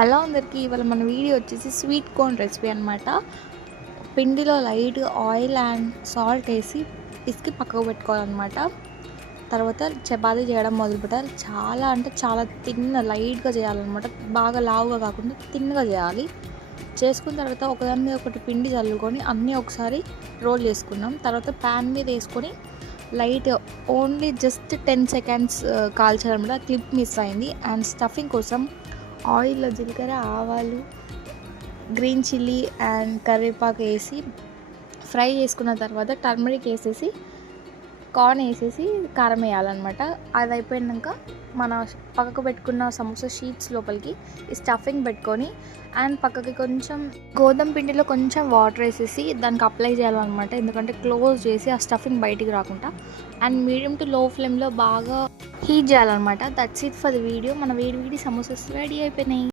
Hello అందరికీ, ఇవాళ మన వీడియో వచ్చేసి స్వీట్ కార్న్ రెసిపీ అనమాట. పిండిలో లైట్ ఆయిల్ అండ్ సాల్ట్ వేసి పిసికి పక్కకు పెట్టుకోవాలన్నమాట. తర్వాత చపాతీ చేయడం మొదలుపెట్టాలి. చాలా అంటే చాలా లైట్గా చేయాలన్నమాట. బాగా లావుగా కాకుండా తిన్నగా చేయాలి. చేసుకున్న తర్వాత ఒకదాని మీద ఒకటి పిండి చల్లుకొని అన్నీ ఒకసారి రోల్ చేసుకున్నాం. తర్వాత ప్యాన్ మీద వేసుకొని లైట్ ఓన్లీ జస్ట్ 10 సెకండ్స్ కాల్చాలన్నమాట. క్లిప్ మిస్ అయింది. అండ్ స్టఫింగ్ కోసం ఆయిల్లో జీలకర్ర, ఆవాలు, గ్రీన్ చిల్లీ అండ్ కరివేపాకు వేసి ఫ్రై చేసుకున్న తర్వాత టర్మరిక్ వేసేసి కార్న్ వేసేసి కారం వేయాలన్నమాట. అది అయిపోయాక మన పక్కకు పెట్టుకున్న సమోసా షీట్స్ లోపలికి ఈ స్టఫింగ్ పెట్టుకొని అండ్ పక్కకి కొంచెం గోధుమ పిండిలో కొంచెం వాటర్ వేసేసి దానికి అప్లై చేయాలన్నమాట. ఎందుకంటే క్లోజ్ చేసి ఆ స్టఫింగ్ బయటికి రాకుండా అండ్ మీడియం టు లో ఫ్లేమ్లో బాగా హీట్ చేయాలన్నమాట. That's it for the video. మన వేడి సమోసాస్ రెడీ అయిపోయినాయి.